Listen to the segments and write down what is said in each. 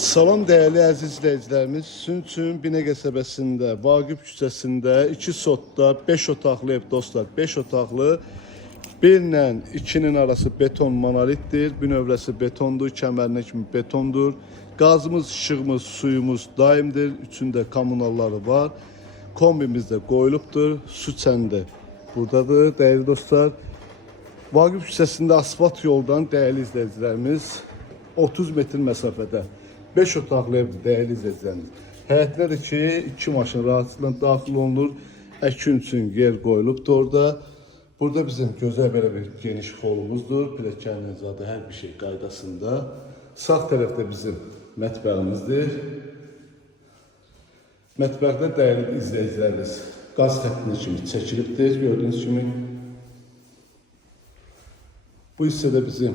Salam değerli əziz izləyicilərimiz. Sizin üçün Binə qəsəbəsində, Vaqif küçəsində 2 sotda 5 otaqlı ev dostlar. 5 otaqlı 1 ilə 2'nin arası beton monolitdir. Bünövrəsi betondur, kəmərinə kimi betondur. Qazımız, işığımız, suyumuz daimdir. Üçündə kommunalları var. Kombimiz də qoyulubdur. Su çəndi buradadır değerli dostlar. Vaqif küçəsində asfalt yoldan değerli izləyicilərimiz 30 metr məsafədə 5 otaqlı evdir değerli izləyicilərimiz. Həyətinə də ki 2 maşın rahatlıqla daxil olunur. Əkin üçün yer qoyulubdur orada. Burada bizim gözəl belə bir geniş holumuzdur. Pilləkənlə zadı hər bir şey qaydasında. Sağ tərəfdə bizim mətbəximizdir. Mətbəxdə değerli izləyicilərimiz qaz xəttini kimi çəkilibdir. Gördüyünüz kimi. Bu hissədə bizim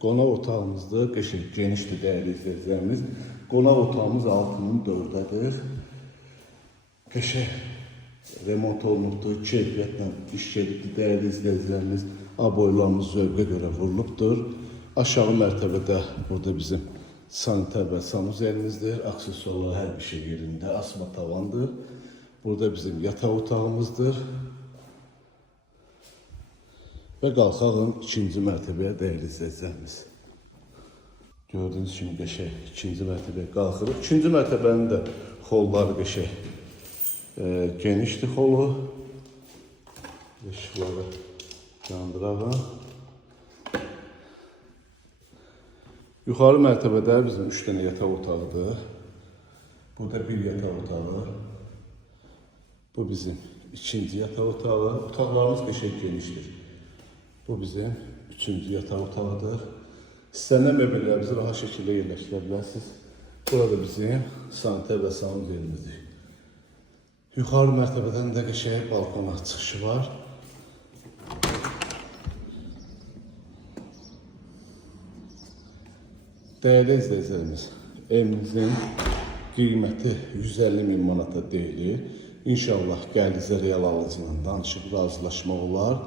qonaq otağımızdır. Qəşəng genişdir değerli izləyicilərimiz. Qonaq otağımız 6'nın 4'dədir. Qəşəng remont olunubdur. Keyfiyyətlə iş gedibdir değerli izləyicilərimiz. Aboylarımız zövqə görə vurulubdur. Aşağı mərtəbədə burada bizim sanitar və sanuzelimizdir. Aksesuarlar hər bir şey yerində. Asma tavandır. Burada bizim yataq otağımızdır. Və qalxağın 2-ci mərtəbəyə değerli izləyicilərimiz. Gördüyünüz kimi qəşəng 2-ci mərtəbəyə qalxırıq. 2-ci mərtəbənin də holları qəşəng genişdir holu. İşıqları yandırağım. Yuxarı mərtəbədə bizim 3 dənə yataq otağıdır. Burada bir yataq otağı. Bu bizim 2-ci yataq otağı. Otaqlarımız qəşəng genişdir. Bu bizim 3-cü yataq otağıdır. İstənilən möbellərimizi rahat şəkildə yerləşdirə bilərsiniz. Burada bizim sanitar və salon yerimizdir. Yuxarı mərtəbədən də qəşəng balkona çıxışı var. Değerli izləyicilərimiz, evimizin qiyməti 150.000 manata deyilir. İnşallah gəldizə real alıcıyla danışıb razılaşmaq olar.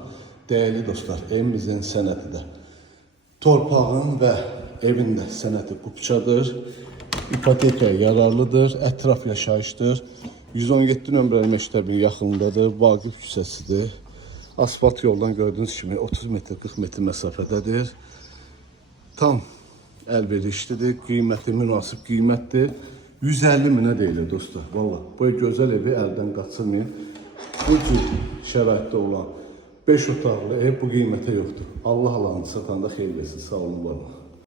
Değerli dostlar, evimizin sənəti də torpağın və evin də sənəti qupçadır. İpotekaya yararlıdır, ətraf yaşayışdır. 117 nömrəli məktəbin yaxınındadır, Vaqif küçəsidir. Asfalt yoldan gördüğünüz kimi 30 metr 40 metr məsafədədir. Tam əlverişlidir, qiyməti münasib qiymətdir. 150.000'ə deyilir dostlar. Vallahi bu gözəl evi əldən qaçırmayın. Bu cür şəraitdə olan 5 otaqlı ev bu qiymətə yoxdur. Allah alanı satanda xeyir versin. Sağ olun, var olun.